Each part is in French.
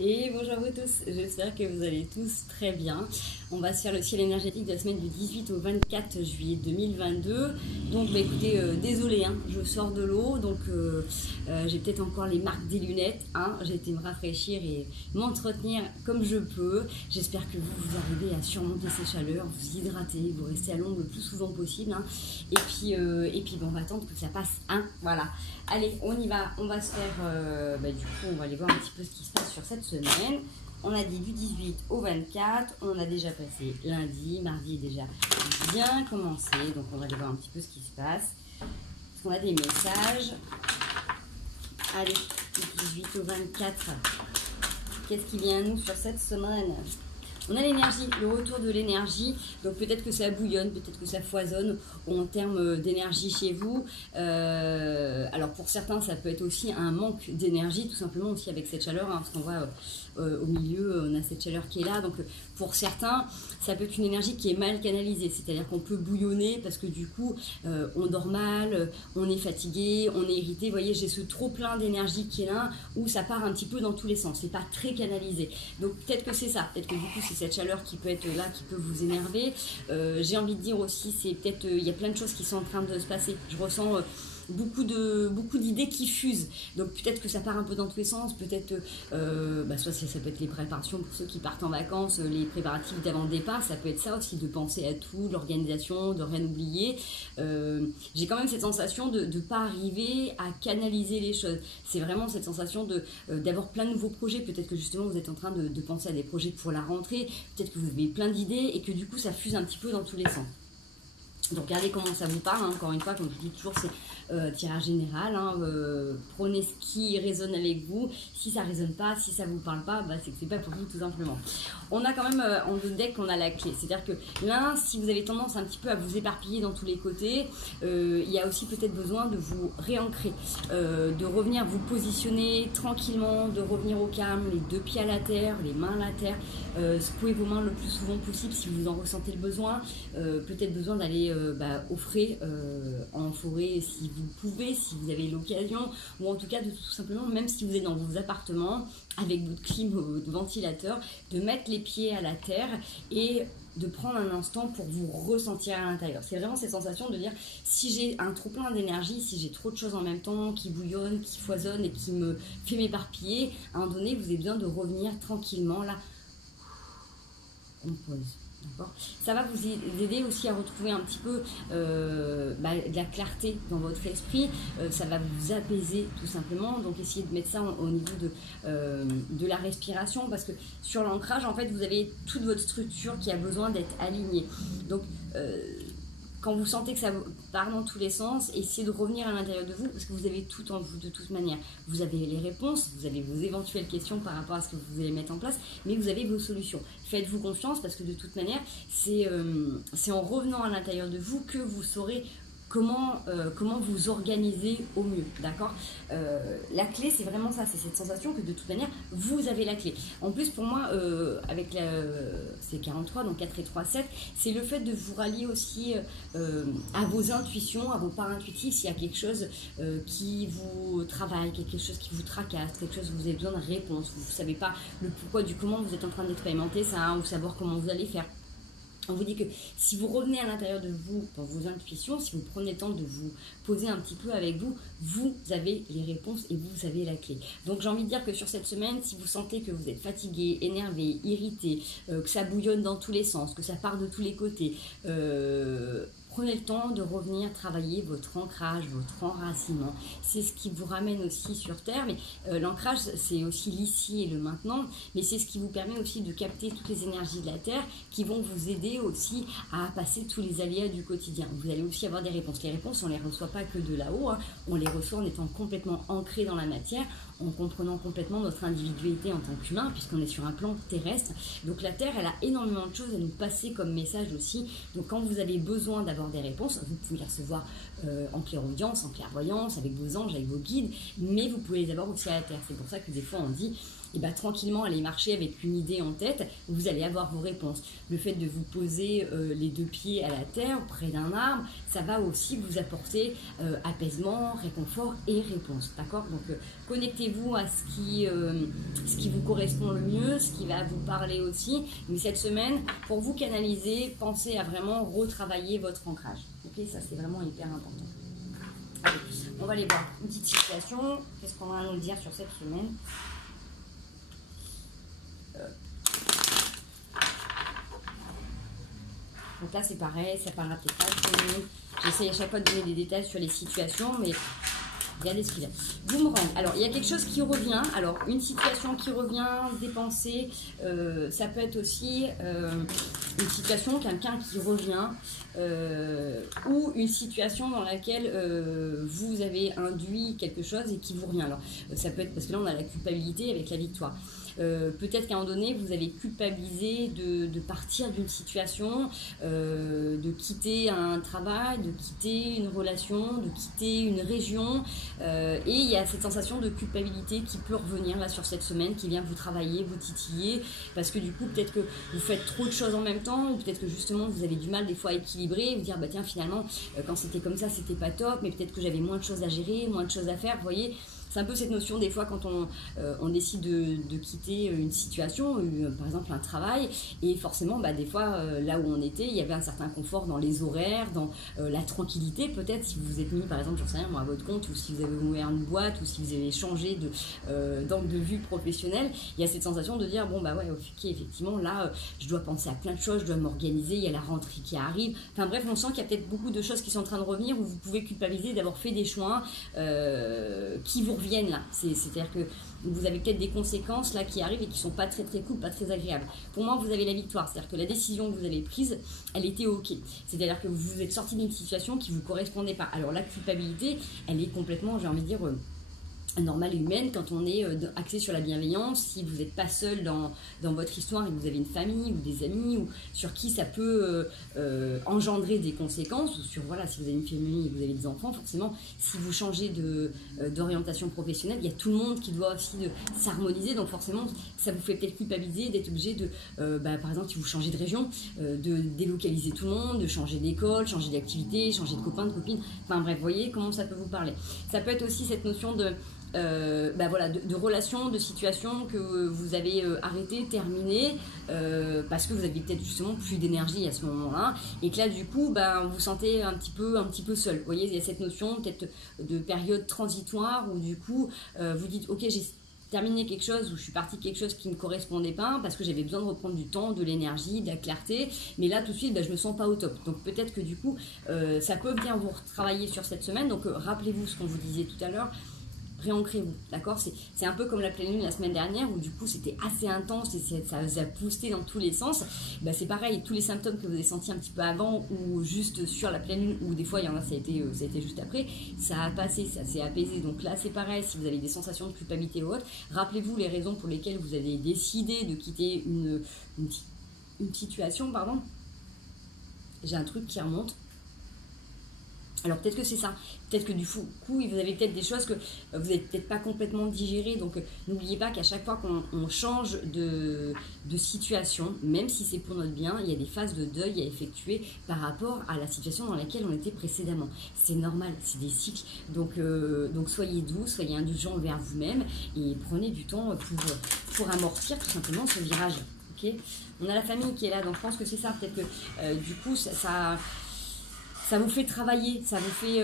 Et bonjour à vous tous, j'espère que vous allez tous très bien. On va se faire le ciel énergétique de la semaine du 18 au 24 juillet 2022. Donc écoutez, désolé, hein, je sors de l'eau, donc j'ai peut-être encore les marques des lunettes. Hein, j'ai été me rafraîchir et m'entretenir comme je peux. J'espère que vous arrivez à surmonter ces chaleurs, vous hydratez, vous restez à l'ombre le plus souvent possible. Hein. Et puis on va attendre que ça passe. Hein, voilà. Allez, on y va, on va se faire, du coup on va aller voir un petit peu ce qui se passe sur cette semaine. On a dit du 18 au 24, on a déjà passé lundi, mardi est déjà bien commencé, donc on va aller voir un petit peu ce qui se passe. Parce qu'on a des messages. Allez, du 18 au 24, qu'est-ce qui vient à nous sur cette semaine? On a l'énergie, le retour de l'énergie, donc peut-être que ça bouillonne, peut-être que ça foisonne en termes d'énergie chez vous. Alors pour certains, ça peut être aussi un manque d'énergie, tout simplement aussi avec cette chaleur, hein, parce qu'on voit au milieu, on a cette chaleur qui est là. Donc pour certains, ça peut être une énergie qui est mal canalisée, c'est-à-dire qu'on peut bouillonner parce que du coup, on dort mal, on est fatigué, on est irrité. Vous voyez, j'ai ce trop plein d'énergie qui est là, où ça part un petit peu dans tous les sens, c'est pas très canalisé. Donc peut-être que c'est ça, peut-être que du coup c'est cette chaleur qui peut être là, qui peut vous énerver. J'ai envie de dire aussi, c'est peut-être, il y a plein de choses qui sont en train de se passer. Je ressens beaucoup d'idées qui fusent, donc peut-être que ça part un peu dans tous les sens, peut-être soit ça peut être les préparations pour ceux qui partent en vacances, les préparatifs d'avant le départ, ça peut être ça aussi, de penser à tout, l'organisation, de rien oublier. J'ai quand même cette sensation de ne pas arriver à canaliser les choses. C'est vraiment cette sensation d'avoir plein de nouveaux projets. Peut-être que justement vous êtes en train de penser à des projets pour la rentrée, peut-être que vous avez plein d'idées et que du coup ça fuse un petit peu dans tous les sens. Donc regardez comment ça vous parle, hein. Encore une fois, comme je dis toujours, c'est tirage général, hein. Prenez ce qui résonne avec vous. Si ça ne résonne pas, si ça ne vous parle pas, c'est que c'est pas pour vous tout simplement. On a quand même en deux decks, on a la clé. C'est-à-dire que là, si vous avez tendance un petit peu à vous éparpiller dans tous les côtés, il y a aussi peut-être besoin de vous réancrer, de revenir vous positionner tranquillement, de revenir au calme, les deux pieds à la terre, les mains à la terre, secouer vos mains le plus souvent possible si vous en ressentez le besoin, peut-être besoin d'aller au frais en forêt si vous pouvez, si vous avez l'occasion, ou en tout cas de tout simplement, même si vous êtes dans vos appartements avec votre clim, votre ventilateur, de mettre les pieds à la terre et de prendre un instant pour vous ressentir à l'intérieur. C'est vraiment cette sensation de dire, si j'ai un trop plein d'énergie, si j'ai trop de choses en même temps qui bouillonnent, qui foisonnent et qui me fait m'éparpiller, à un moment donné, vous avez besoin de revenir tranquillement là. On pose. Ça va vous aider aussi à retrouver un petit peu de la clarté dans votre esprit, ça va vous apaiser tout simplement, donc essayez de mettre ça au niveau de la respiration, parce que sur l'ancrage en fait vous avez toute votre structure qui a besoin d'être alignée, donc quand vous sentez que ça part dans tous les sens, essayez de revenir à l'intérieur de vous, parce que vous avez tout en vous de toute manière. Vous avez les réponses, vous avez vos éventuelles questions par rapport à ce que vous allez mettre en place, mais vous avez vos solutions. Faites-vous confiance, parce que de toute manière, c'est en revenant à l'intérieur de vous que vous saurez comment vous organiser au mieux, d'accord. La clé, c'est vraiment ça, c'est cette sensation que de toute manière, vous avez la clé. En plus, pour moi, avec c'est 43, donc 4 et 3, 7, c'est le fait de vous rallier aussi à vos intuitions, à vos parts intuitives, s'il y a quelque chose qui vous travaille, quelque chose qui vous tracasse, quelque chose où vous avez besoin de réponses, vous ne savez pas le pourquoi du comment vous êtes en train d'expérimenter ça, hein, ou savoir comment vous allez faire. On vous dit que si vous revenez à l'intérieur de vous, dans vos intuitions, si vous prenez le temps de vous poser un petit peu avec vous, vous avez les réponses et vous avez la clé. Donc j'ai envie de dire que sur cette semaine, si vous sentez que vous êtes fatigué, énervé, irrité, que ça bouillonne dans tous les sens, que ça part de tous les côtés, prenez le temps de revenir travailler votre ancrage, votre enracinement. C'est ce qui vous ramène aussi sur Terre. Mais l'ancrage, c'est aussi l'ici et le maintenant. Mais c'est ce qui vous permet aussi de capter toutes les énergies de la Terre qui vont vous aider aussi à passer tous les aléas du quotidien. Vous allez aussi avoir des réponses. Les réponses, on ne les reçoit pas que de là-haut. Hein. On les reçoit en étant complètement ancré dans la matière, en comprenant complètement notre individualité en tant qu'humain, puisqu'on est sur un plan terrestre. Donc la Terre, elle a énormément de choses à nous passer comme message aussi. Donc quand vous avez besoin d'avoir des réponses, vous pouvez les recevoir en clairaudience, en clairvoyance, avec vos anges, avec vos guides, mais vous pouvez les avoir aussi à la Terre. C'est pour ça que des fois on dit, et bah, tranquillement aller marcher avec une idée en tête, vous allez avoir vos réponses. Le fait de vous poser les 2 pieds à la terre, près d'un arbre, ça va aussi vous apporter apaisement, réconfort et réponse. D'accord? Donc connectez-vous à ce qui vous correspond le mieux, ce qui va vous parler aussi. Mais cette semaine, pour vous canaliser, pensez à vraiment retravailler votre ancrage. Ok? Ça, c'est vraiment hyper important. Allez, on va aller voir une petite situation. Qu'est-ce qu'on va nous dire sur cette semaine? Donc là, c'est pareil, ça parlera peut-être pas. J'essaie à chaque fois de donner des détails sur les situations, mais regardez ce qu'il y a. Boomerang. Alors, il y a quelque chose qui revient. Alors, une situation qui revient, des pensées. Ça peut être aussi une situation, quelqu'un qui revient. Ou une situation dans laquelle vous avez induit quelque chose et qui vous revient. Alors, ça peut être, parce que là, on a la culpabilité avec la victoire. Peut-être qu'à un moment donné, vous avez culpabilisé de partir d'une situation, de quitter un travail, de quitter une relation, de quitter une région. Et il y a cette sensation de culpabilité qui peut revenir là sur cette semaine, qui vient vous travailler, vous titiller, parce que du coup, peut-être que vous faites trop de choses en même temps, ou peut-être que justement, vous avez du mal des fois à équilibrer, vous dire, bah tiens, finalement, quand c'était comme ça, c'était pas top, mais peut-être que j'avais moins de choses à gérer, moins de choses à faire, vous voyez. C'est un peu cette notion des fois quand on décide de quitter une situation, par exemple un travail, et forcément bah, des fois là où on était, il y avait un certain confort dans les horaires, dans la tranquillité peut-être, si vous vous êtes mis par exemple, j'en sais rien moi, à votre compte, ou si vous avez ouvert une boîte, ou si vous avez changé d'angle de vue professionnel, il y a cette sensation de dire bon bah ouais ok, effectivement là je dois penser à plein de choses, je dois m'organiser, il y a la rentrée qui arrive, enfin bref on sent qu'il y a peut-être beaucoup de choses qui sont en train de revenir, où vous pouvez culpabiliser d'avoir fait des choix qui vous reviennent là, c'est-à-dire que vous avez peut-être des conséquences là qui arrivent et qui sont pas très très cool, pas très agréables. Pour moi, vous avez la victoire, c'est-à-dire que la décision que vous avez prise, elle était ok. C'est-à-dire que vous êtes sorti d'une situation qui vous correspondait pas. Alors la culpabilité, elle est complètement, j'ai envie de dire, normale et humaine quand on est axé sur la bienveillance, si vous n'êtes pas seul dans votre histoire et que vous avez une famille ou des amis ou sur qui ça peut engendrer des conséquences, ou sur voilà, si vous avez une famille et que vous avez des enfants, forcément si vous changez d'orientation professionnelle, il y a tout le monde qui doit aussi s'harmoniser, donc forcément ça vous fait peut-être culpabiliser d'être obligé de par exemple si vous changez de région, de délocaliser tout le monde, de changer d'école, changer d'activité, changer de copain, de copine, enfin bref, vous voyez comment ça peut vous parler. Ça peut être aussi cette notion de voilà, de relations, de situations que vous avez arrêtées, terminées, parce que vous avez peut-être justement plus d'énergie à ce moment-là, et que là du coup vous vous sentez un petit peu seul. Vous voyez, il y a cette notion peut-être de période transitoire où du coup vous dites ok, j'ai terminé quelque chose, ou je suis partie de quelque chose qui ne me correspondait pas parce que j'avais besoin de reprendre du temps, de l'énergie, de la clarté, mais là tout de suite je me sens pas au top, donc peut-être que du coup ça peut bien vous retravailler sur cette semaine. Donc rappelez-vous ce qu'on vous disait tout à l'heure, réancrez-vous, d'accord? C'est un peu comme la pleine lune la semaine dernière où du coup c'était assez intense et ça vous a boosté dans tous les sens. C'est pareil, tous les symptômes que vous avez sentis un petit peu avant ou juste sur la pleine lune, ou des fois il y en a ça a été juste après, ça a passé, ça s'est apaisé. Donc là c'est pareil, si vous avez des sensations de culpabilité ou autre, rappelez-vous les raisons pour lesquelles vous avez décidé de quitter une situation, pardon. J'ai un truc qui remonte. Alors peut-être que c'est ça, peut-être que du coup vous avez peut-être des choses que vous n'avez peut-être pas complètement digérées, donc n'oubliez pas qu'à chaque fois qu'on change de situation, même si c'est pour notre bien, il y a des phases de deuil à effectuer par rapport à la situation dans laquelle on était précédemment. C'est normal, c'est des cycles, donc soyez doux, soyez indulgents envers vous-même et prenez du temps pour amortir tout simplement ce virage. Okay, on a la famille qui est là, donc je pense que c'est ça, peut-être que du coup ça vous fait travailler, ça vous fait,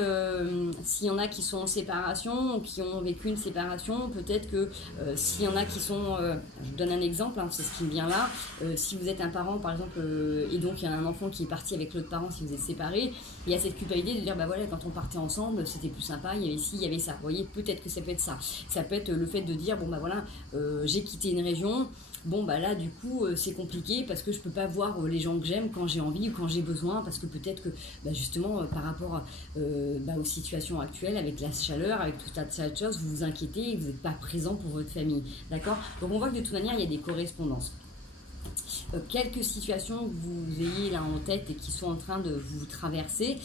s'il y en a qui sont en séparation ou qui ont vécu une séparation, peut-être que s'il y en a qui sont, je vous donne un exemple, c'est ce qui me vient là, si vous êtes un parent par exemple, et donc il y a un enfant qui est parti avec l'autre parent, si vous êtes séparés, il y a cette culpabilité de dire voilà, quand on partait ensemble c'était plus sympa, il y avait ci, il y avait ça, vous voyez, peut-être que ça peut être ça, ça peut être le fait de dire voilà, j'ai quitté une région, là du coup c'est compliqué parce que je peux pas voir les gens que j'aime quand j'ai envie ou quand j'ai besoin, parce que peut-être que justement par rapport aux situations actuelles avec la chaleur, avec tout un tas de choses, vous vous inquiétez et vous n'êtes pas présent pour votre famille, d'accord? Donc on voit que de toute manière il y a des correspondances. Quelques situations que vous ayez là en tête et qui sont en train de vous traverser,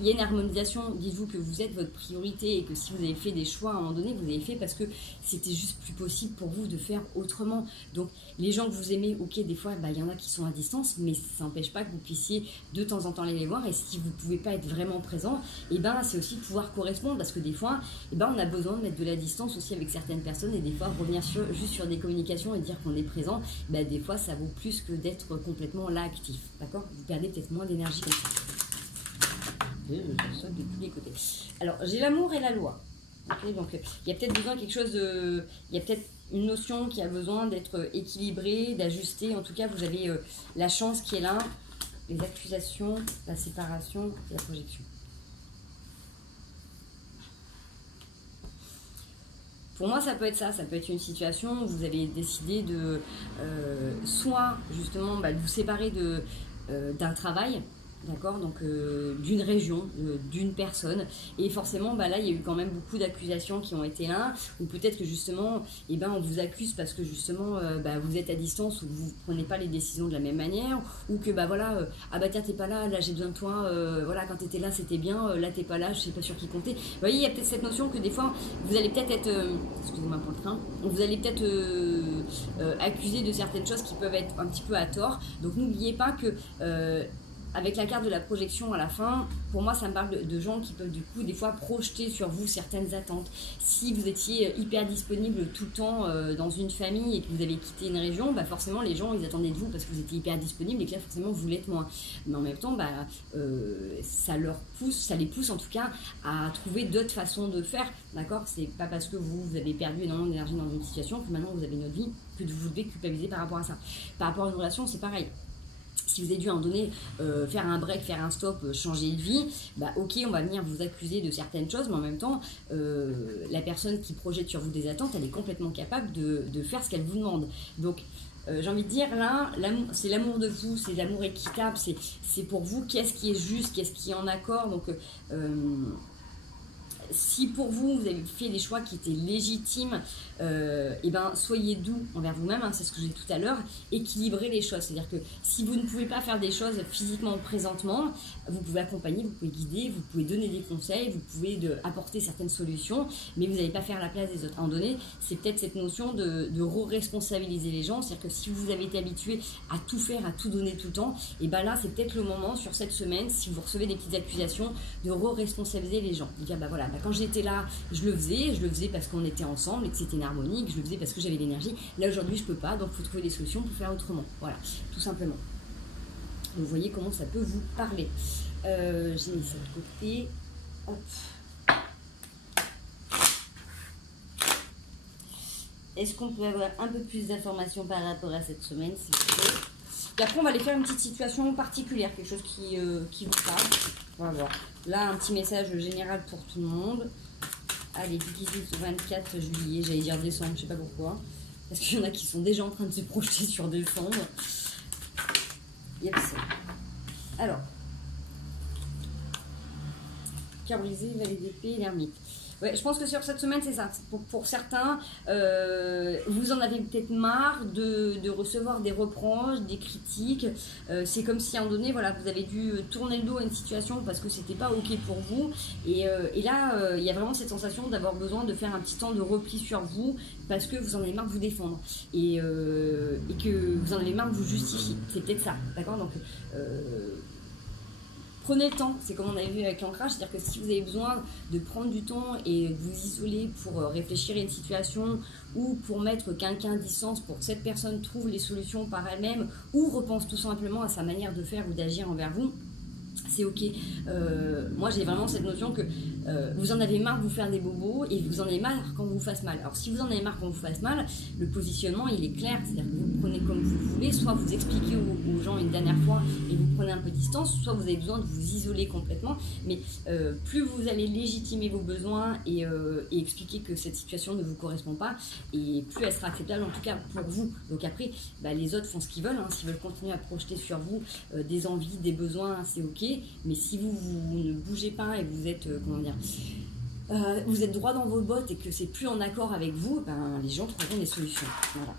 il y a une harmonisation. Dites-vous que vous êtes votre priorité et que si vous avez fait des choix à un moment donné, vous avez fait parce que c'était juste plus possible pour vous de faire autrement. Donc les gens que vous aimez, ok, des fois il y en a qui sont à distance, mais ça n'empêche pas que vous puissiez de temps en temps aller les voir. Et si vous ne pouvez pas être vraiment présent, c'est aussi pouvoir correspondre, parce que des fois on a besoin de mettre de la distance aussi avec certaines personnes, et des fois revenir juste sur des communications et dire qu'on est présent, des fois ça vaut plus que d'être complètement là actif, d'accord? Vous perdez peut-être moins d'énergie comme ça. Je saute de tous les côtés. Alors j'ai l'amour et la loi. Okay, donc il y a peut-être besoin de quelque chose de... Il y a peut-être une notion qui a besoin d'être équilibrée, d'ajuster. En tout cas, vous avez la chance qui est là, les accusations, la séparation et la projection. Pour moi, ça peut être ça. Ça peut être une situation où vous avez décidé de soit justement de vous séparer d'un travail. D'accord, donc d'une région, d'une personne, et forcément là il y a eu quand même beaucoup d'accusations qui ont été là, ou peut-être que justement on vous accuse parce que justement vous êtes à distance, ou vous ne prenez pas les décisions de la même manière, ou que tiens t'es pas là j'ai besoin de toi, voilà, quand t'étais là c'était bien, là t'es pas là, je sais pas sur qui compter. Vous voyez, il y a peut-être cette notion que des fois vous allez peut-être être, excusez-moi pour le train, vous allez peut-être accusé de certaines choses qui peuvent être un petit peu à tort. Donc n'oubliez pas que avec la carte de la projection à la fin, pour moi ça me parle de gens qui peuvent du coup des fois projeter sur vous certaines attentes. Si vous étiez hyper disponible tout le temps dans une famille et que vous avez quitté une région, forcément les gens ils attendaient de vous parce que vous étiez hyper disponible, et que là forcément vous l'êtes moins. Mais en même temps ça les pousse en tout cas à trouver d'autres façons de faire, d'accord? C'est pas parce que vous avez perdu énormément d'énergie dans une situation que maintenant vous avez une autre vie que vous devez culpabiliser par rapport à ça. Par rapport à une relation, c'est pareil. Si vous avez dû à un moment donné faire un break, faire un stop, changer de vie, ok, on va venir vous accuser de certaines choses, mais en même temps, la personne qui projette sur vous des attentes, elle est complètement capable de faire ce qu'elle vous demande. Donc, j'ai envie de dire, là, c'est l'amour de vous, c'est l'amour équitable, c'est pour vous, qu'est-ce qui est juste, qu'est-ce qui est en accord. Donc, si pour vous, vous avez fait des choix qui étaient légitimes, soyez doux envers vous-même, c'est ce que j'ai dit tout à l'heure, équilibrez les choses. C'est-à-dire que si vous ne pouvez pas faire des choses physiquement présentement, vous pouvez accompagner, vous pouvez guider, vous pouvez donner des conseils, vous pouvez apporter certaines solutions, mais vous n'allez pas faire la place des autres. À un moment donné, c'est peut-être cette notion de re-responsabiliser les gens. C'est-à-dire que si vous avez été habitué à tout faire, à tout donner tout le temps, là, c'est peut-être le moment, sur cette semaine, si vous recevez des petites accusations, de re-responsabiliser les gens. De dire, quand j'étais là, je le faisais parce qu'on était ensemble et que c'était une harmonie, que je le faisais parce que j'avais l'énergie. Là, aujourd'hui, je peux pas, donc il faut trouver des solutions pour faire autrement. Voilà, tout simplement. Donc, vous voyez comment ça peut vous parler. J'ai mis ça de côté. Hop. Est-ce qu'on peut avoir un peu plus d'informations par rapport à cette semaine, s'il vous plaît? Et après, on va aller faire une petite situation particulière, quelque chose qui vous parle. On va voir. Là, un petit message général pour tout le monde. Allez, du 18 au 24 juillet, j'allais dire décembre, je sais pas pourquoi. Parce qu'il y en a qui sont déjà en train de se projeter sur décembre. Yep. Alors. Cœur brisé, valet d'épée, l'ermite. Ouais, je pense que sur cette semaine, c'est ça. Pour certains, vous en avez peut-être marre de recevoir des reproches, des critiques. C'est comme si à un moment donné, voilà, vous avez dû tourner le dos à une situation parce que c'était pas ok pour vous. Et là, il y a vraiment cette sensation d'avoir besoin de faire un petit temps de repli sur vous parce que vous en avez marre de vous défendre et que vous en avez marre de vous justifier. C'est peut-être ça, d'accord? Donc prenez le temps, c'est comme on avait vu avec l'ancrage, c'est-à-dire que si vous avez besoin de prendre du temps et de vous isoler pour réfléchir à une situation ou pour mettre quelqu'un à distance pour que cette personne trouve les solutions par elle-même ou repense tout simplement à sa manière de faire ou d'agir envers vous, c'est ok. Moi j'ai vraiment cette notion que vous en avez marre de vous faire des bobos et vous en avez marre quand vous fasse mal. Alors si vous en avez marre quand vous fasse mal, le positionnement il est clair, c'est-à-dire que vous prenez comme vous voulez, soit vous expliquez aux gens une dernière fois et vous prenez un peu de distance, soit vous avez besoin de vous isoler complètement, mais plus vous allez légitimer vos besoins et expliquer que cette situation ne vous correspond pas, et plus elle sera acceptable en tout cas pour vous. Donc après, les autres font ce qu'ils veulent, s'ils veulent continuer à projeter sur vous des envies, des besoins, c'est ok, mais si vous ne bougez pas et vous êtes, vous êtes droit dans vos bottes et que c'est plus en accord avec vous, les gens trouveront des solutions. Voilà.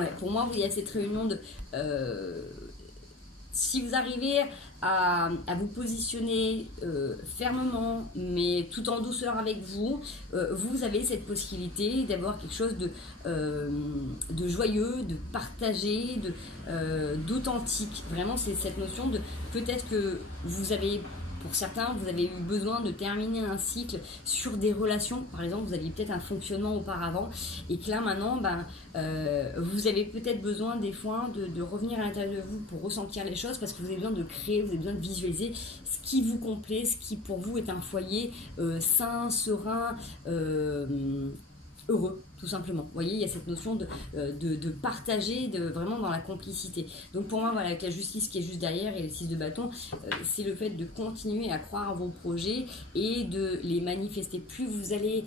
Ouais, pour moi, il y a cette réunion de... Si vous arrivez à vous positionner fermement, mais tout en douceur avec vous, vous avez cette possibilité d'avoir quelque chose de joyeux, de partagé, d'authentique. Vraiment, c'est cette notion de peut-être que vous avez... Pour certains, vous avez eu besoin de terminer un cycle sur des relations. Par exemple, vous aviez peut-être un fonctionnement auparavant et que là, maintenant, vous avez peut-être besoin des fois de revenir à l'intérieur de vous pour ressentir les choses parce que vous avez besoin de créer, vous avez besoin de visualiser ce qui vous complaît, ce qui pour vous est un foyer sain, serein, heureux, tout simplement. Vous voyez, il y a cette notion de partager, vraiment dans la complicité. Donc pour moi, voilà, avec la justice qui est juste derrière et les 6 de bâton, c'est le fait de continuer à croire à vos projets et de les manifester. Plus vous allez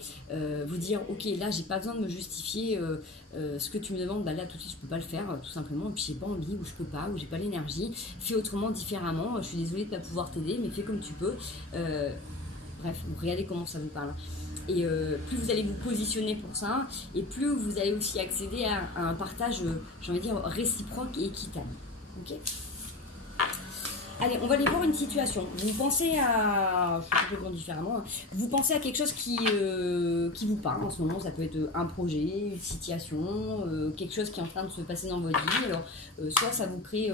vous dire, ok, là, j'ai pas besoin de me justifier ce que tu me demandes, là, tout de suite, je peux pas le faire, tout simplement, et puis j'ai pas envie, ou je peux pas, ou j'ai pas l'énergie, fais autrement, différemment, je suis désolée de pas pouvoir t'aider, mais fais comme tu peux. Bref, regardez comment ça vous parle. Et plus vous allez vous positionner pour ça, et plus vous allez aussi accéder à un partage, j'ai envie de dire, réciproque et équitable. Ok ? Allez, on va aller voir une situation. Vous pensez à... Je suis complètement différemment. Hein. Vous pensez à quelque chose qui vous parle en ce moment. Ça peut être un projet, une situation, quelque chose qui est en train de se passer dans votre vie. Alors, soit ça vous crée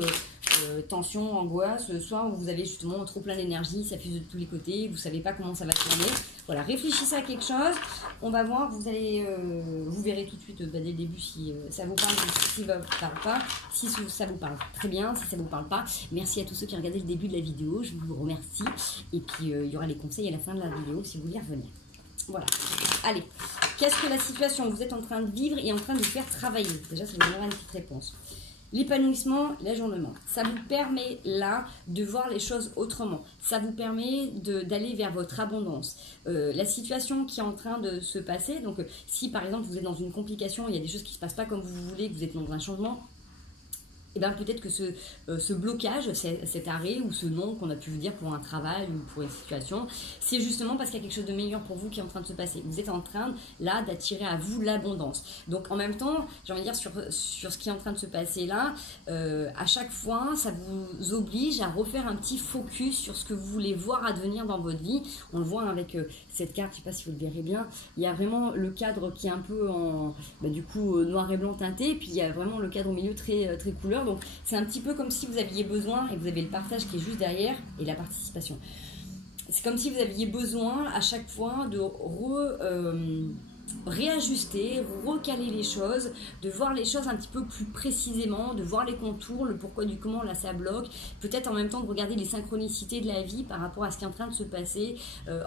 tension, angoisse, soit vous avez justement trop plein d'énergie, ça fuse de tous les côtés, vous ne savez pas comment ça va tourner. Voilà, réfléchissez à quelque chose. On va voir, vous verrez tout de suite dès le début si ça vous parle, si ça ne vous parle pas. Si ça vous parle, très bien. Si ça ne vous parle pas, merci à tous ceux qui ont regardé le début de la vidéo. Je vous remercie. Et puis, il y aura les conseils à la fin de la vidéo si vous voulez revenir. Voilà. Allez, qu'est-ce que la situation vous êtes en train de vivre et en train de faire travailler? Déjà, ça vous donnera une petite réponse. L'épanouissement, l'ajournement, ça vous permet là de voir les choses autrement. Ça vous permet d'aller vers votre abondance. La situation qui est en train de se passer, donc si par exemple vous êtes dans une complication, il y a des choses qui ne se passent pas comme vous voulez, que vous êtes dans un changement, et bien peut-être que ce blocage, cet arrêt ou ce non qu'on a pu vous dire pour un travail ou pour une situation, c'est justement parce qu'il y a quelque chose de meilleur pour vous qui est en train de se passer. Vous êtes en train là d'attirer à vous l'abondance. Donc en même temps, j'ai envie de dire sur ce qui est en train de se passer là, à chaque fois, ça vous oblige à refaire un petit focus sur ce que vous voulez voir advenir dans votre vie. On le voit avec cette carte, je ne sais pas si vous le verrez bien, il y a vraiment le cadre qui est un peu en du coup noir et blanc teinté, et puis il y a vraiment le cadre au milieu très, très couleur. Donc c'est un petit peu comme si vous aviez besoin, et vous avez le partage qui est juste derrière, et la participation. C'est comme si vous aviez besoin à chaque fois de réajuster, recaler les choses, de voir les choses un petit peu plus précisément, de voir les contours, le pourquoi du comment, là ça bloque, peut-être en même temps de regarder les synchronicités de la vie par rapport à ce qui est en train de se passer.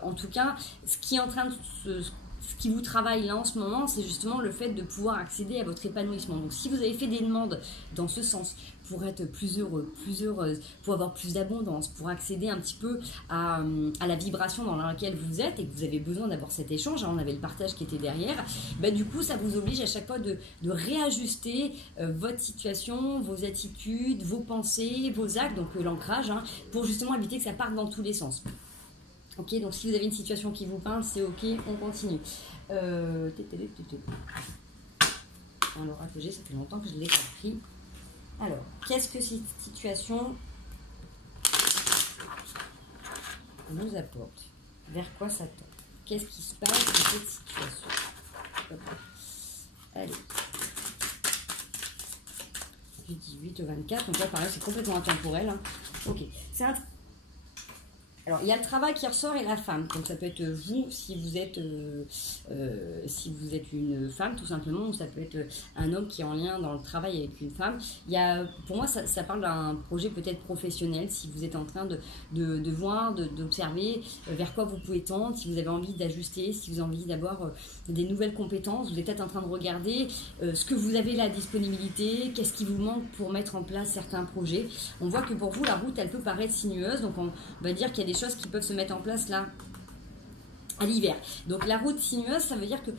En tout cas, ce qui vous travaille là en ce moment, c'est justement le fait de pouvoir accéder à votre épanouissement. Donc si vous avez fait des demandes dans ce sens, pour être plus heureux, plus heureuse, pour avoir plus d'abondance, pour accéder un petit peu à la vibration dans laquelle vous êtes et que vous avez besoin d'avoir cet échange, on avait le partage qui était derrière, du coup ça vous oblige à chaque fois de réajuster votre situation, vos attitudes, vos pensées, vos actes, donc l'ancrage, pour justement éviter que ça parte dans tous les sens. Ok, donc si vous avez une situation qui vous parle, c'est ok, on continue. Alors, que j'ai, ça fait longtemps que je l'ai pas pris. Alors, qu'est-ce que cette situation nous apporte? Vers quoi ça tend? Qu'est-ce qui se passe dans cette situation? Allez. Du 18 au 24, donc là pareil, c'est complètement intemporel. Ok, c'est un... Alors, il y a le travail qui ressort et la femme. Donc, ça peut être vous, si vous êtes une femme, tout simplement, ou ça peut être un homme qui est en lien dans le travail avec une femme. Il y a, pour moi, ça parle d'un projet peut-être professionnel, si vous êtes en train de voir, d'observer vers quoi vous pouvez tendre, si vous avez envie d'ajuster, si vous avez envie d'avoir des nouvelles compétences. Vous êtes peut-être en train de regarder ce que vous avez là à disponibilité, qu'est-ce qui vous manque pour mettre en place certains projets. On voit que pour vous, la route, elle peut paraître sinueuse, donc on va dire qu'il y a des choses qui peuvent se mettre en place là à l'hiver. Donc la route sinueuse, ça veut dire que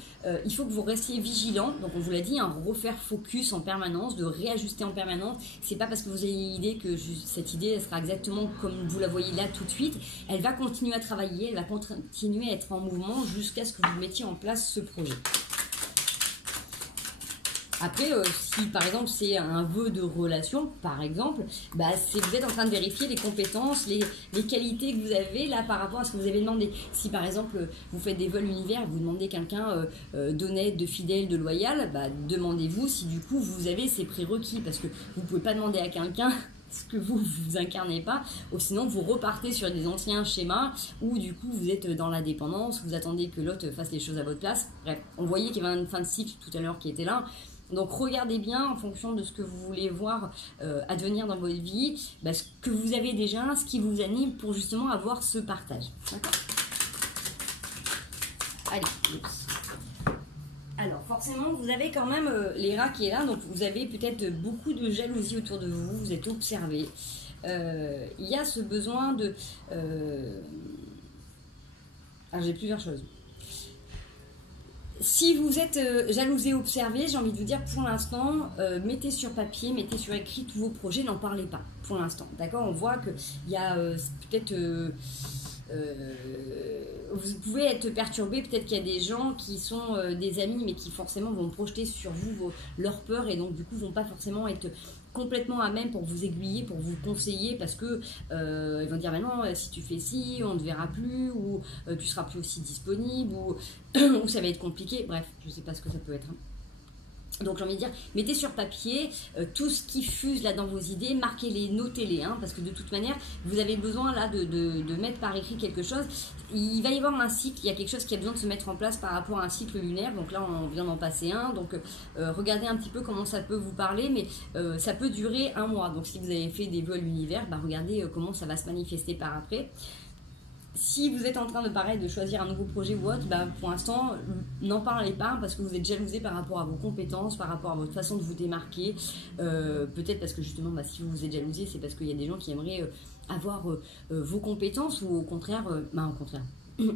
il faut que vous restiez vigilant. Donc on vous l'a dit, refaire focus en permanence, de réajuster en permanence. C'est pas parce que vous avez une idée que cette idée elle sera exactement comme vous la voyez là tout de suite. Elle va continuer à travailler, elle va continuer à être en mouvement jusqu'à ce que vous mettiez en place ce projet. Après, si par exemple c'est un vœu de relation, par exemple, bah, vous êtes en train de vérifier les compétences, les qualités que vous avez là par rapport à ce que vous avez demandé. Si par exemple vous faites des vols univers, vous demandez quelqu'un d'honnête, de fidèle, de loyal, bah, demandez-vous si du coup vous avez ces prérequis, parce que vous ne pouvez pas demander à quelqu'un ce que vous incarnez pas, ou sinon vous repartez sur des anciens schémas où du coup vous êtes dans la dépendance, vous attendez que l'autre fasse les choses à votre place. Bref, on voyait qu'il y avait une fin de cycle tout à l'heure qui était là. Donc regardez bien en fonction de ce que vous voulez voir advenir dans votre vie, bah, ce que vous avez déjà, ce qui vous anime pour justement avoir ce partage. D'accord ? Allez, oups. Alors forcément vous avez quand même les rats qui est là, donc vous avez peut-être beaucoup de jalousie autour de vous, vous êtes observé. Il y a ce besoin de... Alors j'ai plusieurs choses. Si vous êtes jalousé, observé, j'ai envie de vous dire pour l'instant, mettez sur papier, mettez sur écrit tous vos projets, n'en parlez pas pour l'instant. D'accord ? On voit qu'il y a peut-être... vous pouvez être perturbé, peut-être qu'il y a des gens qui sont des amis mais qui forcément vont projeter sur vous leurs peurs et donc du coup vont pas forcément être complètement à même pour vous aiguiller, pour vous conseiller, parce que ils vont dire non, si tu fais ci, on ne te verra plus, ou tu seras plus aussi disponible, ou ça va être compliqué. Bref, je sais pas ce que ça peut être. Donc j'ai envie de dire, mettez sur papier tout ce qui fuse là dans vos idées, marquez-les, notez-les, hein, parce que de toute manière, vous avez besoin là de mettre par écrit quelque chose. Il va y avoir un cycle, il y a quelque chose qui a besoin de se mettre en place par rapport à un cycle lunaire. Donc là, on vient d'en passer un. Donc regardez un petit peu comment ça peut vous parler, mais ça peut durer un mois. Donc si vous avez fait des vols univers, bah, regardez comment ça va se manifester par après. Si vous êtes en train de choisir un nouveau projet ou autre, bah, pour l'instant, n'en parlez pas parce que vous êtes jalousé par rapport à vos compétences, par rapport à votre façon de vous démarquer. Peut-être parce que justement, bah, si vous êtes jalousé, c'est parce qu'il y a des gens qui aimeraient avoir vos compétences ou au contraire,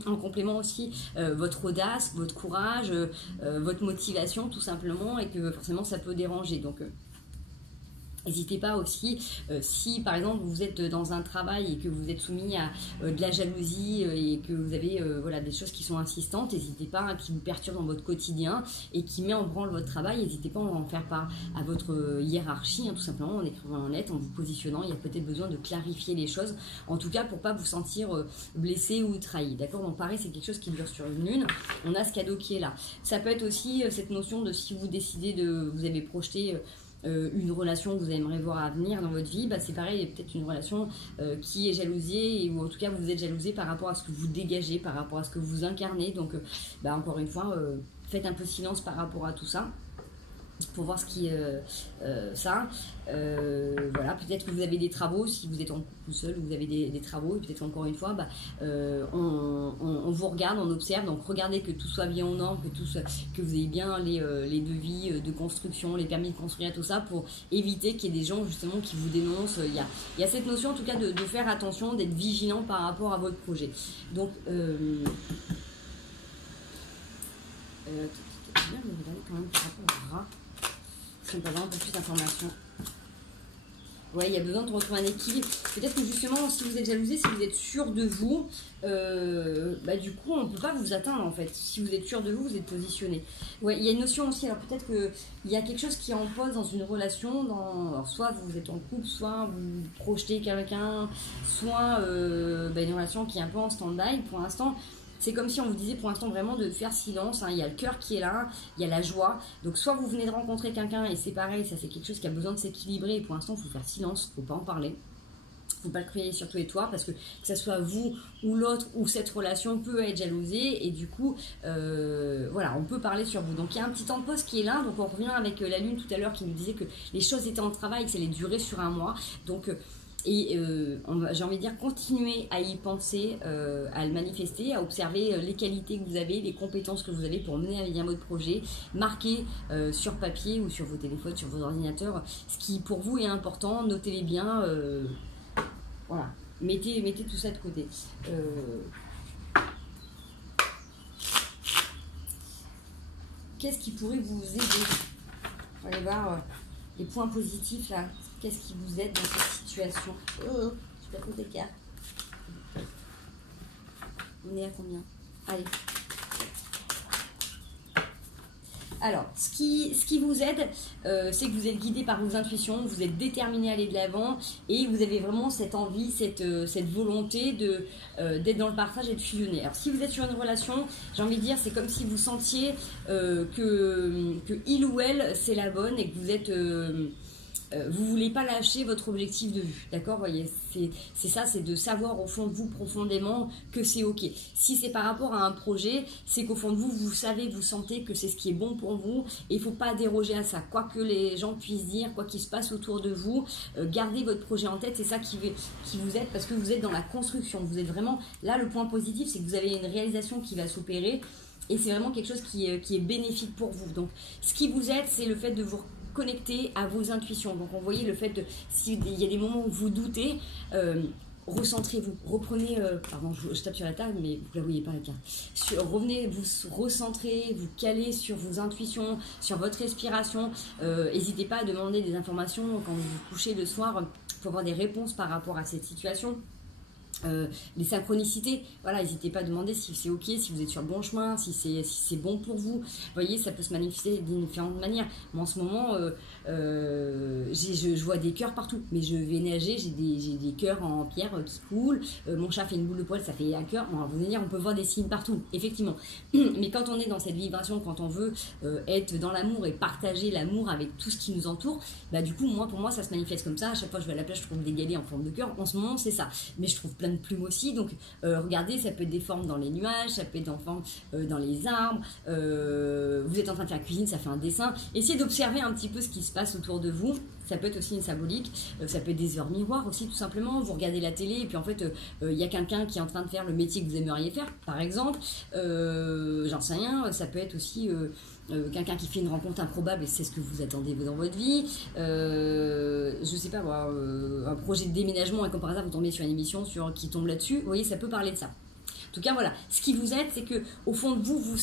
en complément aussi, votre audace, votre courage, votre motivation tout simplement, et que forcément ça peut déranger. Donc, n'hésitez pas aussi, si par exemple vous êtes dans un travail et que vous êtes soumis à de la jalousie et que vous avez voilà, des choses qui sont insistantes, n'hésitez pas, qui vous perturbent dans votre quotidien et qui met en branle votre travail, n'hésitez pas à en faire part à votre hiérarchie, hein, tout simplement en écrivant en lettre, en vous positionnant. Il y a peut-être besoin de clarifier les choses, en tout cas pour pas vous sentir blessé ou trahi. D'accord ? Donc pareil, c'est quelque chose qui dure sur une lune. On a ce cadeau qui est là. Ça peut être aussi cette notion de si vous décidez vous avez projeté une relation que vous aimeriez voir à venir dans votre vie, bah c'est pareil, peut-être une relation qui est jalousée, ou en tout cas vous êtes jalousé par rapport à ce que vous dégagez, par rapport à ce que vous incarnez. Donc bah, encore une fois, faites un peu silence par rapport à tout ça pour voir ce qui voilà, peut-être que vous avez des travaux, si vous êtes en couple seul, vous avez des travaux, et peut-être encore une fois, bah, on vous regarde, on observe, donc regardez que tout soit bien en ordre, que vous ayez bien les devis de construction, les permis de construire, tout ça, pour éviter qu'il y ait des gens justement qui vous dénoncent. Il y a cette notion en tout cas de faire attention, d'être vigilant par rapport à votre projet. Donc bien de regarder quand même par rapport au rat, si on peut avoir un peu plus d'informations. Ouais, il y a besoin de retrouver un équilibre. Peut-être que justement, si vous êtes jalousé, si vous êtes sûr de vous, bah, du coup, on ne peut pas vous atteindre en fait. Si vous êtes sûr de vous, vous êtes positionné. Ouais, il y a une notion aussi, alors peut-être qu'il y a quelque chose qui est en pause dans une relation, alors soit vous êtes en couple, soit vous projetez quelqu'un, soit bah, une relation qui est un peu en stand-by pour l'instant. C'est comme si on vous disait pour l'instant vraiment de faire silence, hein. Il y a le cœur qui est là, il y a la joie. Donc soit vous venez de rencontrer quelqu'un et c'est pareil, ça c'est quelque chose qui a besoin de s'équilibrer. Et pour l'instant, il faut faire silence, il ne faut pas en parler. Il ne faut pas le crier sur tous les toits parce que ce soit vous ou l'autre ou cette relation peut être jalousée. Et du coup, voilà, on peut parler sur vous. Donc il y a un petit temps de pause qui est là. Donc on revient avec la lune tout à l'heure qui nous disait que les choses étaient en travail, que ça allait durer sur un mois. Donc... j'ai envie de dire, continuez à y penser, à le manifester, à observer les qualités que vous avez, les compétences que vous avez pour mener à bien votre projet. Marquez sur papier ou sur vos téléphones, sur vos ordinateurs, ce qui pour vous est important, notez-les bien, voilà, mettez tout ça de côté. Qu'est-ce qui pourrait vous aider? On va aller voir les points positifs là. Qu'est-ce qui vous aide dans cette situation? Oh, je perds toutes les cartes. On est à combien? Allez. Alors, ce qui vous aide, c'est que vous êtes guidé par vos intuitions, vous êtes déterminé à aller de l'avant et vous avez vraiment cette envie, cette volonté d'être dans le partage et de fusionner. Alors, si vous êtes sur une relation, j'ai envie de dire, c'est comme si vous sentiez que il ou elle, c'est la bonne et que vous êtes... vous voulez pas lâcher votre objectif de vue, d'accord? Voyez, c'est ça, c'est de savoir au fond de vous profondément que c'est ok. Si c'est par rapport à un projet, c'est qu'au fond de vous, vous savez, vous sentez que c'est ce qui est bon pour vous et il faut pas déroger à ça. Quoi que les gens puissent dire, quoi qu'il se passe autour de vous, gardez votre projet en tête, c'est ça qui vous aide parce que vous êtes dans la construction. Vous êtes vraiment, là le point positif, c'est que vous avez une réalisation qui va s'opérer et c'est vraiment quelque chose qui est bénéfique pour vous. Donc, ce qui vous aide, c'est le fait de vous connecter à vos intuitions. Donc, on voyait le fait de, s'il y a des moments où vous doutez, recentrez-vous, reprenez, pardon, je tape sur la table, mais vous ne la voyez pas la carte. Revenez, vous recentrer, vous caler sur vos intuitions, sur votre respiration. N'hésitez pas à demander des informations quand vous vous couchez le soir pour avoir des réponses par rapport à cette situation. Les synchronicités, voilà, n'hésitez pas à demander si c'est ok, si vous êtes sur le bon chemin, si c'est bon pour vous. Vous voyez, ça peut se manifester d'une différente manière. Moi, en ce moment, je vois des cœurs partout, mais je vais nager, j'ai des cœurs en pierre qui coulent. Mon chat fait une boule de poil, ça fait un cœur. Bon, vous allez dire, on peut voir des signes partout, effectivement. Mais quand on est dans cette vibration, quand on veut être dans l'amour et partager l'amour avec tout ce qui nous entoure, bah du coup, pour moi, ça se manifeste comme ça. À chaque fois que je vais à la plage, je trouve des galets en forme de cœur. En ce moment, c'est ça. Mais je trouve plein de plumes aussi, donc regardez, ça peut être des formes dans les nuages, ça peut être des formes dans les arbres, vous êtes en train de faire cuisine, ça fait un dessin. Essayez d'observer un petit peu ce qui se passe autour de vous. Ça peut être aussi une symbolique, ça peut être des heures miroirs aussi, tout simplement. Vous regardez la télé et puis en fait il y a quelqu'un qui est en train de faire le métier que vous aimeriez faire, par exemple. J'en sais rien, ça peut être aussi quelqu'un qui fait une rencontre improbable et c'est ce que vous attendez dans votre vie. Je sais pas moi, un projet de déménagement et comme par hasard vous tombez sur une émission qui tombe là-dessus. Vous voyez, ça peut parler de ça. En tout cas, voilà, ce qui vous aide, c'est que au fond de vous, vous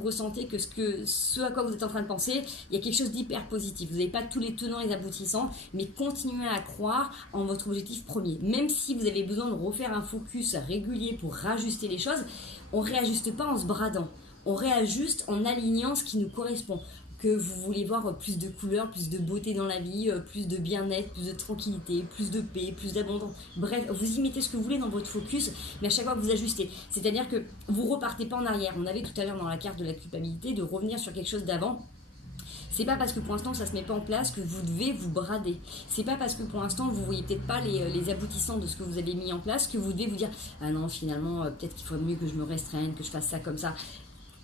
ressentez que ce à quoi vous êtes en train de penser, il y a quelque chose d'hyper positif. Vous n'avez pas tous les tenants et les aboutissants, mais continuez à croire en votre objectif premier. Même si vous avez besoin de refaire un focus régulier pour rajuster les choses, on ne réajuste pas en se bradant. On réajuste en alignant ce qui nous correspond. Que vous voulez voir plus de couleurs, plus de beauté dans la vie, plus de bien-être, plus de tranquillité, plus de paix, plus d'abondance. Bref, vous y mettez ce que vous voulez dans votre focus, mais à chaque fois vous ajustez. C'est-à-dire que vous repartez pas en arrière. On avait tout à l'heure dans la carte de la culpabilité de revenir sur quelque chose d'avant. C'est pas parce que pour l'instant ça se met pas en place que vous devez vous brader. C'est pas parce que pour l'instant vous voyez peut-être pas les aboutissants de ce que vous avez mis en place que vous devez vous dire ah non finalement peut-être qu'il faudrait mieux que je me restreigne, que je fasse ça comme ça.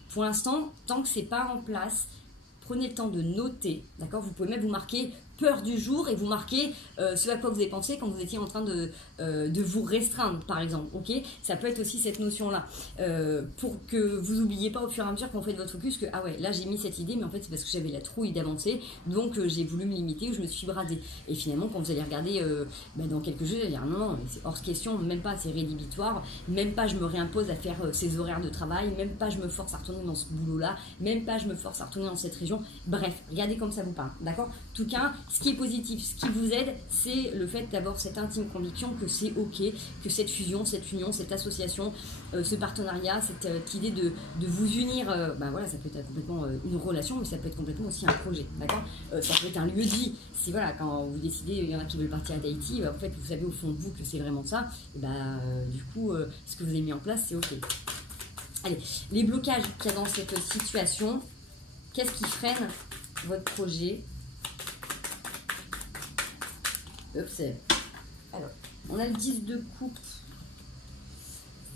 Pour l'instant, tant que c'est pas en place, prenez le temps de noter, d'accord? Vous pouvez même vous marquer peur du jour et vous marquez ce à quoi vous avez pensé quand vous étiez en train de vous restreindre, par exemple, ok? Ça peut être aussi cette notion-là, pour que vous n'oubliez pas au fur et à mesure quand vous faites votre focus que, ah ouais, là j'ai mis cette idée, mais en fait c'est parce que j'avais la trouille d'avancer, donc j'ai voulu me limiter ou je me suis bradée. Et finalement, quand vous allez regarder dans quelques jeux, vous allez dire, non, mais c'est hors de question, même pas c'est rédhibitoire, même pas je me réimpose à faire ces horaires de travail, même pas je me force à retourner dans ce boulot-là, même pas je me force à retourner dans cette région. Bref, regardez comme ça vous parle, d'accord? En tout cas, ce qui est positif, ce qui vous aide, c'est le fait d'avoir cette intime conviction que c'est ok, que cette fusion, cette union, cette association, ce partenariat, cette idée de vous unir, voilà, ça peut être complètement une relation, mais ça peut être complètement aussi un projet, d'accord? Ça peut être un lieu de vie. Si voilà, quand vous décidez, il y en a qui veulent partir à Tahiti, en fait, vous savez au fond de vous que c'est vraiment ça, et du coup, ce que vous avez mis en place, c'est ok. Allez, les blocages qu'il y a dans cette situation, qu'est-ce qui freine votre projet? Alors, on a le 10 de coupe.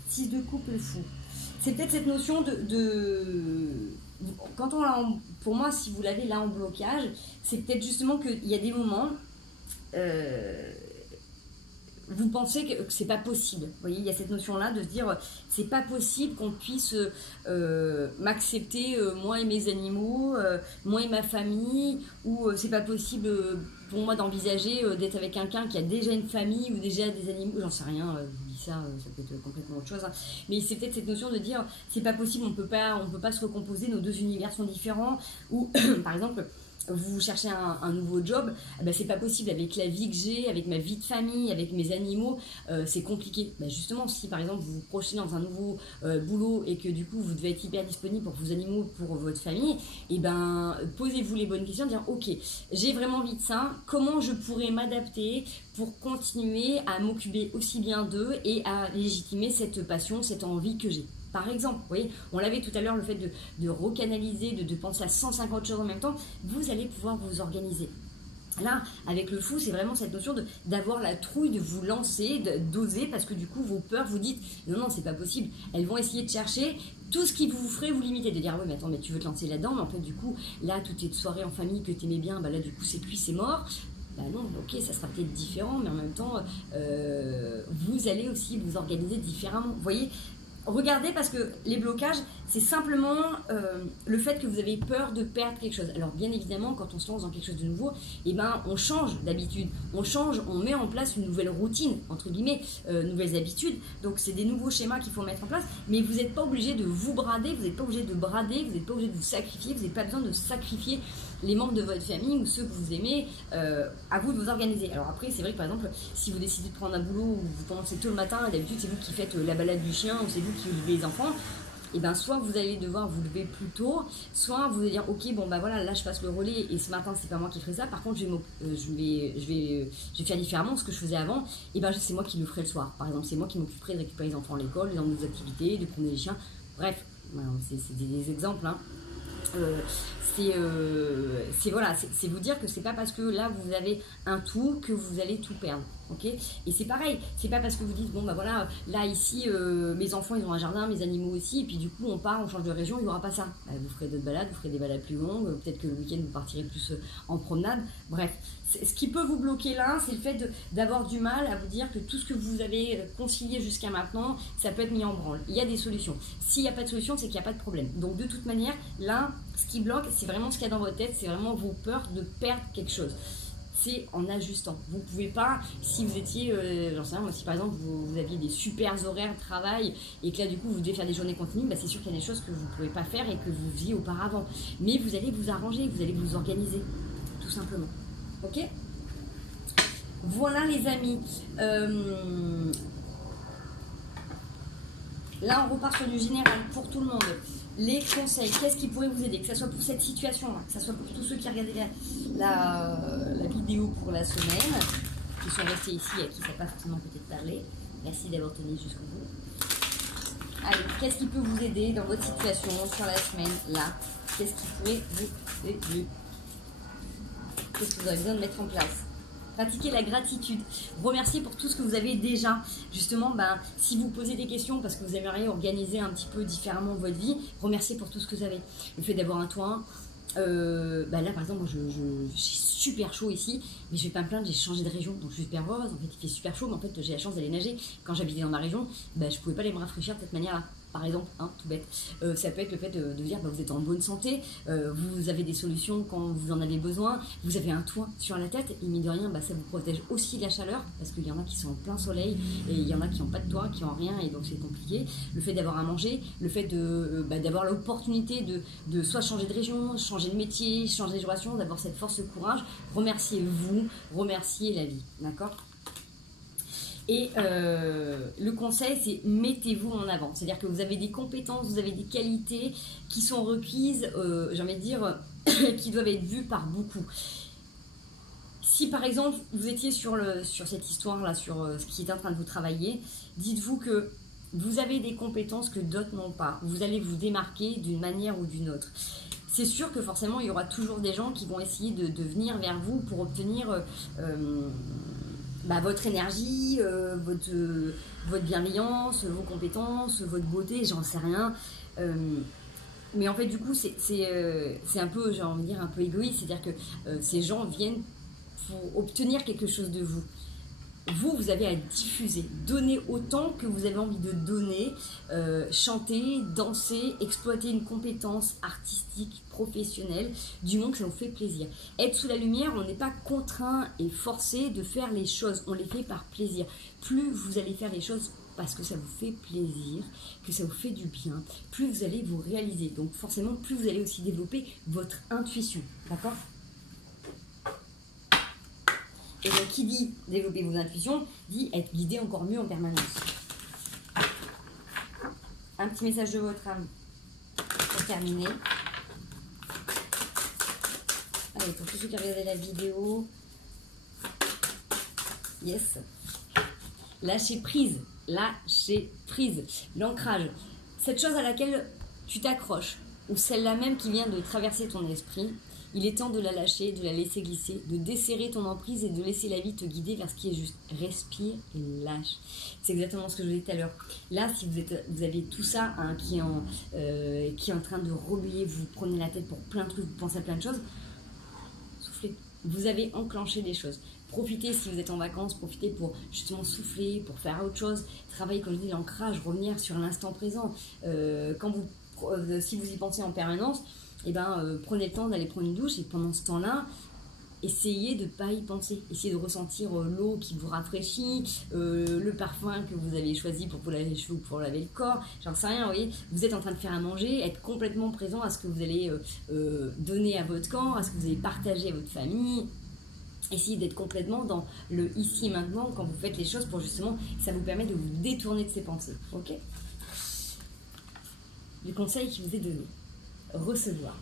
6 de coupe, le fou. C'est peut-être cette notion quand on l'a pour moi, si vous l'avez là en blocage, c'est peut-être justement qu'il y a des moments... vous pensez que c'est pas possible. Vous voyez, il y a cette notion-là de se dire c'est pas possible qu'on puisse m'accepter, moi et mes animaux, moi et ma famille, ou c'est pas possible pour moi d'envisager d'être avec quelqu'un qui a déjà une famille ou déjà des animaux, j'en sais rien, je dis ça, ça peut être complètement autre chose, hein. Mais c'est peut-être cette notion de dire c'est pas possible, on peut pas se recomposer, nos deux univers sont différents, ou par exemple vous cherchez un nouveau job, ben, c'est pas possible avec la vie que j'ai, avec ma vie de famille, avec mes animaux, c'est compliqué. Ben, justement, si par exemple vous vous projetez dans un nouveau boulot et que du coup vous devez être hyper disponible pour vos animaux, pour votre famille, et ben posez-vous les bonnes questions, dire ok, j'ai vraiment envie de ça, comment je pourrais m'adapter pour continuer à m'occuper aussi bien d'eux et à légitimer cette passion, cette envie que j'ai. Par exemple, vous voyez, on l'avait tout à l'heure, le fait de recanaliser, de penser à 150 choses en même temps, vous allez pouvoir vous organiser. Là, avec le fou, c'est vraiment cette notion d'avoir la trouille, de vous lancer, d'oser, parce que du coup, vos peurs, vous dites, non, non, c'est pas possible. Elles vont essayer de chercher tout ce qui vous ferait vous limiter, de dire, oui, mais attends, mais tu veux te lancer là-dedans, mais en fait, du coup, là, toutes tes soirées en famille que t'aimais bien, bah là, du coup, c'est cuit, c'est mort. Bah non, ok, ça sera peut-être différent, mais en même temps, vous allez aussi vous organiser différemment. Vous voyez, regardez, parce que les blocages, c'est simplement le fait que vous avez peur de perdre quelque chose. Alors bien évidemment, quand on se lance dans quelque chose de nouveau, eh ben, on change d'habitude, on change, on met en place une nouvelle routine, entre guillemets, nouvelles habitudes. Donc c'est des nouveaux schémas qu'il faut mettre en place, mais vous n'êtes pas obligé de vous brader, vous n'êtes pas obligé de brader, vous n'êtes pas obligé de vous sacrifier, vous n'avez pas besoin de sacrifier les membres de votre famille ou ceux que vous aimez, à vous de vous organiser. Alors après, c'est vrai que par exemple, si vous décidez de prendre un boulot où vous commencez tôt le matin, d'habitude c'est vous qui faites la balade du chien ou c'est vous qui levez les enfants, et bien soit vous allez devoir vous lever plus tôt, soit vous allez dire ok, bon bah voilà, là je passe le relais et ce matin c'est pas moi qui ferai ça, par contre je vais faire différemment ce que je faisais avant, et ben c'est moi qui le ferai le soir. Par exemple, c'est moi qui m'occuperai de récupérer les enfants à l'école, dans nos activités, de promener les chiens, bref, c'est des exemples, hein. C'est vous dire que c'est pas parce que là vous avez un tout que vous allez tout perdre, ok? Et c'est pareil, c'est pas parce que vous dites bon bah voilà, là ici mes enfants ils ont un jardin, mes animaux aussi, et puis du coup on part, on change de région, il y aura pas ça. Bah, vous ferez d'autres balades, vous ferez des balades plus longues, peut-être que le week-end vous partirez plus en promenade, bref. Ce qui peut vous bloquer là, c'est le fait d'avoir du mal à vous dire que tout ce que vous avez concilié jusqu'à maintenant, ça peut être mis en branle. Il y a des solutions. S'il n'y a pas de solution, c'est qu'il n'y a pas de problème. Donc de toute manière, là, ce qui bloque, c'est vraiment ce qu'il y a dans votre tête, c'est vraiment vos peurs de perdre quelque chose. C'est en ajustant. Vous ne pouvez pas, si vous étiez, j'en sais rien, moi, si par exemple vous aviez des super horaires de travail et que là du coup vous devez faire des journées continues, bah, c'est sûr qu'il y a des choses que vous ne pouvez pas faire et que vous faisiez auparavant. Mais vous allez vous arranger, vous allez vous organiser, tout simplement. Ok? Voilà les amis. Là on repart sur du général pour tout le monde. Les conseils, qu'est-ce qui pourrait vous aider, que ce soit pour cette situation-là, que ce soit pour tous ceux qui regardaient la vidéo pour la semaine, qui sont restés ici et à qui ça n'a pas forcément peut-être parlé. Merci d'avoir tenu jusqu'au bout. Allez, qu'est-ce qui peut vous aider dans votre situation sur la semaine, là? Qu'est-ce qui pourrait vous aider? Qu'est-ce que vous avez besoin de mettre en place? Pratiquez la gratitude. Remerciez pour tout ce que vous avez déjà. Justement, si vous posez des questions parce que vous aimeriez organiser un petit peu différemment votre vie, remerciez pour tout ce que vous avez. Le fait d'avoir un toit. Là, par exemple, moi, j'ai super chaud ici, mais je vais pas me plaindre, j'ai changé de région, donc je suis super heureuse. En fait, il fait super chaud, mais en fait, j'ai la chance d'aller nager. Quand j'habitais dans ma région, je pouvais pas aller me rafraîchir de cette manière-là. Par exemple, hein, tout bête. Ça peut être le fait de dire vous êtes en bonne santé, vous avez des solutions quand vous en avez besoin, vous avez un toit sur la tête, et mine de rien, ça vous protège aussi de la chaleur, parce qu'il y en a qui sont en plein soleil, et il y en a qui n'ont pas de toit, qui n'ont rien, et donc c'est compliqué. Le fait d'avoir à manger, le fait d'avoir l'opportunité de soit changer de région, changer de métier, changer de génération, d'avoir cette force, ce courage, remerciez-vous, remerciez la vie, d'accord ? Et le conseil, c'est mettez-vous en avant. C'est-à-dire que vous avez des compétences, vous avez des qualités qui sont requises, j'ai envie de dire, qui doivent être vues par beaucoup. Si par exemple, vous étiez sur cette histoire-là, sur ce qui est en train de vous travailler, dites-vous que vous avez des compétences que d'autres n'ont pas. Vous allez vous démarquer d'une manière ou d'une autre. C'est sûr que forcément, il y aura toujours des gens qui vont essayer de venir vers vous pour obtenir... votre énergie, votre bienveillance, vos compétences, votre beauté, j'en sais rien. Mais en fait, du coup, c'est un peu, j'ai envie de dire, un peu égoïste. C'est-à-dire que ces gens viennent pour obtenir quelque chose de vous. Vous avez à diffuser, donner autant que vous avez envie de donner, chanter, danser, exploiter une compétence artistique, professionnelle, du moment que ça vous fait plaisir. Être sous la lumière, on n'est pas contraint et forcé de faire les choses, on les fait par plaisir. Plus vous allez faire les choses parce que ça vous fait plaisir, que ça vous fait du bien, plus vous allez vous réaliser. Donc forcément, plus vous allez aussi développer votre intuition, d'accord ? Et donc, qui dit développer vos intuitions, dit être guidé encore mieux en permanence. Un petit message de votre âme pour terminer. Allez, pour tous ceux qui regardaient la vidéo. Yes. Lâcher prise. Lâcher prise. L'ancrage. Cette chose à laquelle tu t'accroches, ou celle-là même qui vient de traverser ton esprit, il est temps de la lâcher, de la laisser glisser, de desserrer ton emprise et de laisser la vie te guider vers ce qui est juste. Respire et lâche. C'est exactement ce que je vous disais tout à l'heure. Là, si vous avez tout ça hein, qui est en train de remuer, vous prenez la tête pour plein de trucs, vous pensez à plein de choses, soufflez. Vous avez enclenché des choses. Profitez si vous êtes en vacances, profitez pour justement souffler, pour faire autre chose. Travailler, comme je dis, l'ancrage, revenir sur l'instant présent. Si vous y pensez en permanence, prenez le temps d'aller prendre une douche et pendant ce temps-là, essayez de ne pas y penser. Essayez de ressentir l'eau qui vous rafraîchit, le parfum que vous avez choisi pour vous laver les cheveux ou pour laver le corps. J'en sais rien, vous voyez. Vous êtes en train de faire à manger, être complètement présent à ce que vous allez donner à votre corps, à ce que vous allez partager à votre famille. Essayez d'être complètement dans le ici et maintenant quand vous faites les choses pour justement, ça vous permet de vous détourner de ces pensées. Ok ? Le conseil qui vous est donné, recevoir.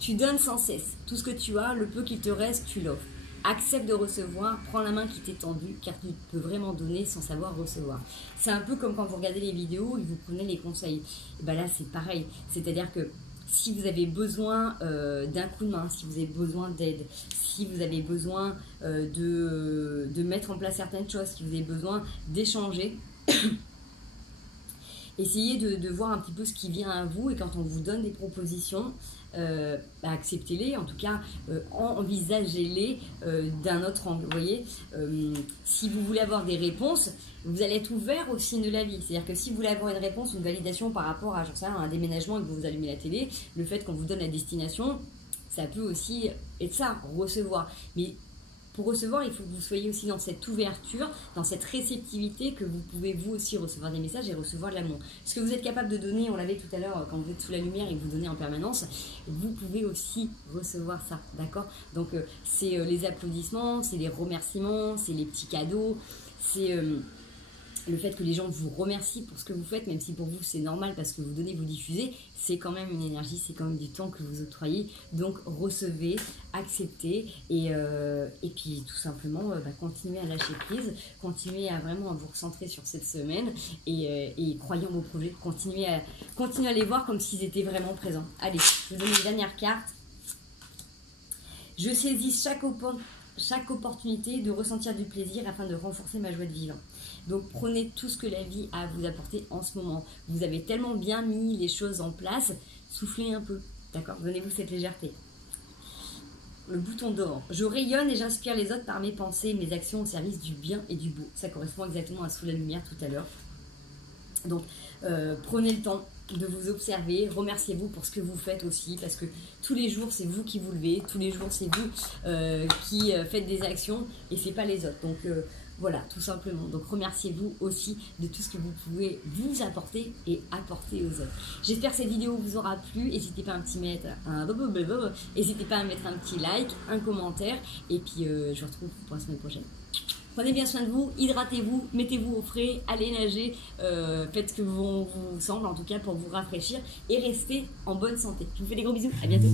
Tu donnes sans cesse tout ce que tu as, le peu qu'il te reste, tu l'offres. Accepte de recevoir, prends la main qui t'est tendue, car tu peux vraiment donner sans savoir recevoir. C'est un peu comme quand vous regardez les vidéos et vous prenez les conseils. Et là, c'est pareil. C'est-à-dire que si vous avez besoin d'un coup de main, si vous avez besoin d'aide, si vous avez besoin de mettre en place certaines choses, si vous avez besoin d'échanger, essayez de voir un petit peu ce qui vient à vous et quand on vous donne des propositions, acceptez-les, en tout cas envisagez-les d'un autre angle. Vous voyez, si vous voulez avoir des réponses, vous allez être ouvert au signe de la vie. C'est-à-dire que si vous voulez avoir une réponse, une validation par rapport à, un déménagement et que vous allumez la télé, le fait qu'on vous donne la destination, ça peut aussi être ça, recevoir. Mais pour recevoir, il faut que vous soyez aussi dans cette ouverture, dans cette réceptivité que vous pouvez vous aussi recevoir des messages et recevoir de l'amour. Ce que vous êtes capable de donner, on l'avait tout à l'heure quand vous êtes sous la lumière et que vous donnez en permanence, vous pouvez aussi recevoir ça, d'accord ? Donc c'est les applaudissements, c'est les remerciements, c'est les petits cadeaux, c'est le fait que les gens vous remercient pour ce que vous faites, même si pour vous c'est normal parce que vous donnez, vous diffusez, c'est quand même une énergie, c'est quand même du temps que vous octroyez. Donc recevez, acceptez et puis tout simplement continuez à lâcher prise, continuez à vraiment vous recentrer sur cette semaine et croyez en vos projets, continuez à les voir comme s'ils étaient vraiment présents. Allez, je vous donne une dernière carte. Je saisis chaque opportunité de ressentir du plaisir afin de renforcer ma joie de vivre. Donc prenez tout ce que la vie a à vous apporter en ce moment. Vous avez tellement bien mis les choses en place, soufflez un peu, d'accord ? Donnez-vous cette légèreté. Le bouton d'or. Je rayonne et j'inspire les autres par mes pensées et mes actions au service du bien et du beau. Ça correspond exactement à Sous la lumière tout à l'heure. Donc prenez le temps de vous observer, remerciez-vous pour ce que vous faites aussi, parce que tous les jours c'est vous qui vous levez, tous les jours c'est vous qui faites des actions et c'est pas les autres. Donc voilà, tout simplement. Donc remerciez-vous aussi de tout ce que vous pouvez vous apporter et apporter aux autres. J'espère que cette vidéo vous aura plu. N'hésitez pas à n'hésitez pas à mettre un petit like, un commentaire, et puis je vous retrouve pour la semaine prochaine. Prenez bien soin de vous, hydratez-vous, mettez-vous au frais, allez nager, faites ce que vous semble en tout cas pour vous rafraîchir et restez en bonne santé. Je vous fais des gros bisous, à bientôt.